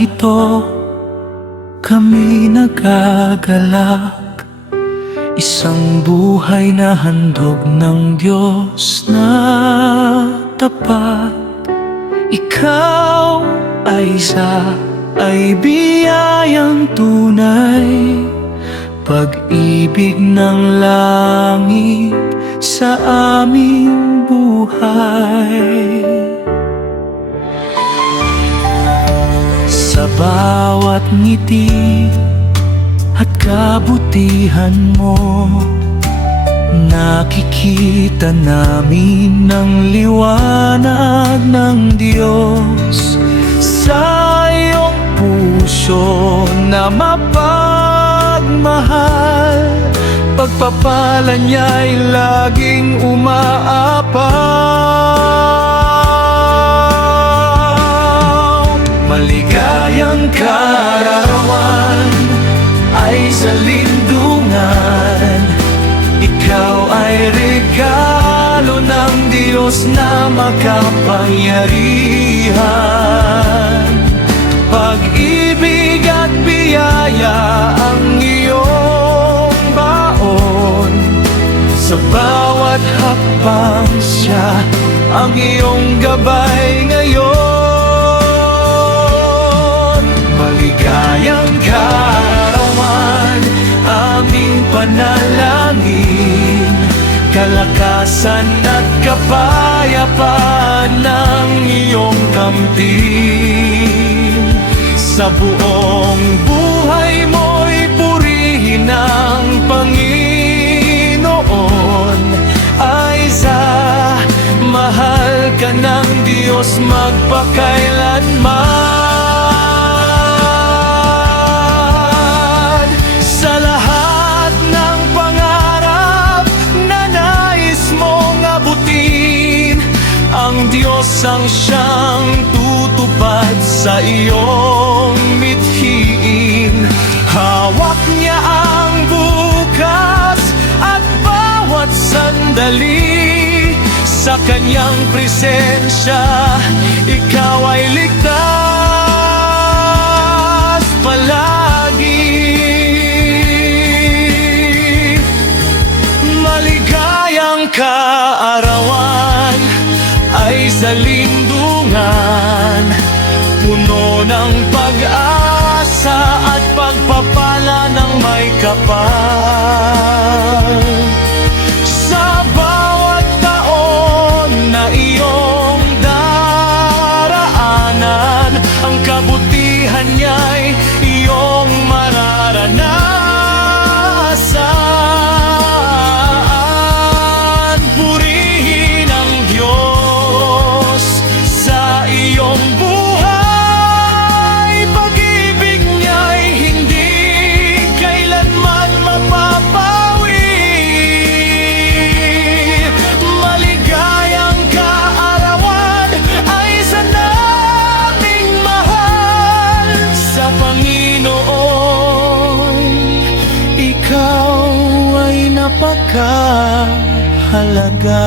ito kami nagagalak, isang buhay na handog ng Diyos na tapat. Ikaw ay biyayang tunay, pag-ibig ng langit sa aming buhay. Sa bawat ngiti at kabutihan mo, nakikita namin ang liwanag ng Diyos. Sa iyong puso na mapagmahal, pagpapala niya'y laging umaapaw. Maligayang kaarawan ay sa lindungan, ikaw ay regalo ng Diyos na makapangyarihan. Pag-ibig at biyaya ang iyong baon, sa bawat hakbang siya ang iyong gabay ngayon. Maligayang kaarawan, aming panalangin, kalakasan at kapayapaan ng iyong kamtin. Sa buong buhay mo'y purihin ang Panginoon. Aiza, mahal ka ng Diyos magpakailanman. Sa lahat ng pangarap na nais mong abutin, ang Diyos ang siyang tutupad sa iyong mithiin. Hawak niya ang bukas at bawat sandali, sa kanyang presensya ikaw ay ligtas palagi. Maligayang kaarawan ay sa lindungan, puno ng pag-asa at pagpapala ng may kapal. Sa bawat taon na iyong daraanan, ang kabutihan niya'y iyong mararanasan. Purihin ang Diyos sa iyong buhay, pag-ibig niya'y hindi kailanman mapapawi. Maligayang kaarawan ay sa naming mahal sa Panginoon. Ikaw ay napakahalaga.